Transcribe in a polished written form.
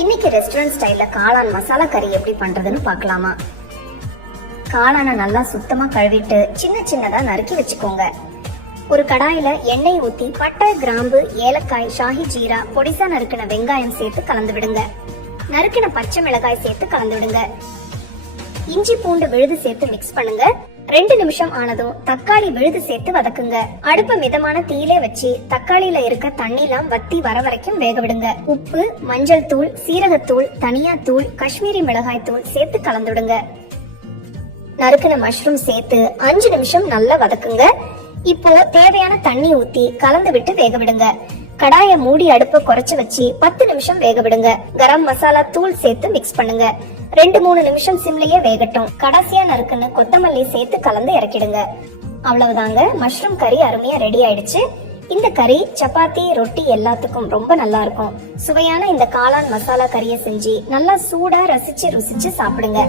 இன்னைக்கு ரெஸ்டாரண்ட் ஸ்டைல்ல காளான் மசாலா கறி எப்படி பண்றதுன்னு பார்க்கலாமா? காளானை நல்லா சுத்தமா கழுவிட்டு சின்ன சின்னதா நறுக்கி வச்சுக்கோங்க. ஒரு கடாயில எண்ணெய் ஊத்தி பட்டை, கிராம்பு, ஏலக்காய், ஷாஹி ஜீரா, பொடிசா நறுக்கின வெங்காயம் சேர்த்து கலந்து விடுங்க. நறுக்கின பச்சை மிளகாய் சேர்த்து கலந்து விடுங்க. இஞ்சி பூண்டு விழுது சேர்த்து மிக்ஸ் பண்ணுங்க. 2 நிமிஷம் ஆனதும் தக்காளி விழுது சேர்த்து வதக்குங்க. அடுப்ப மிதமான தீயிலே வச்சு தக்காளியில இருக்க தண்ணிலாம் வத்தி வர வரைக்கும் வேக விடுங்க. உப்பு, மஞ்சள் தூள், சீரகத்தூள், தனியா தூள், காஷ்மீரி மிளகாய் தூள் சேர்த்து கலந்து விடுங்க. நறுக்கின மஷ்ரூம் சேர்த்து 5 நிமிஷம் நல்லா வதக்குங்க. இப்போ தேவையான தண்ணி ஊத்தி கலந்து விட்டு வேக விடுங்க. கடாய மூடி அடுப்ப குறைச்சு வச்சு 10 நிமிஷம் வேக விடுங்க. கரம் மசாலா தூள் சேர்த்து மிக்ஸ் பண்ணுங்க. 2-3 நிமிஷம் சிம்லயே வேகட்டும். கடைசியா நறுக்குன்னு கொத்தமல்லி சேர்த்து கலந்து இறக்கிடுங்க. அவ்வளவுதாங்க, மஷ்ரூம் கறி அருமையா ரெடி ஆயிடுச்சு. இந்த கறி சப்பாத்தி, ரொட்டி எல்லாத்துக்கும் ரொம்ப நல்லா இருக்கும். சுவையான இந்த காளான் மசாலா கறியை செஞ்சு நல்லா சூடா ரசிச்சு ருசிச்சு சாப்பிடுங்க.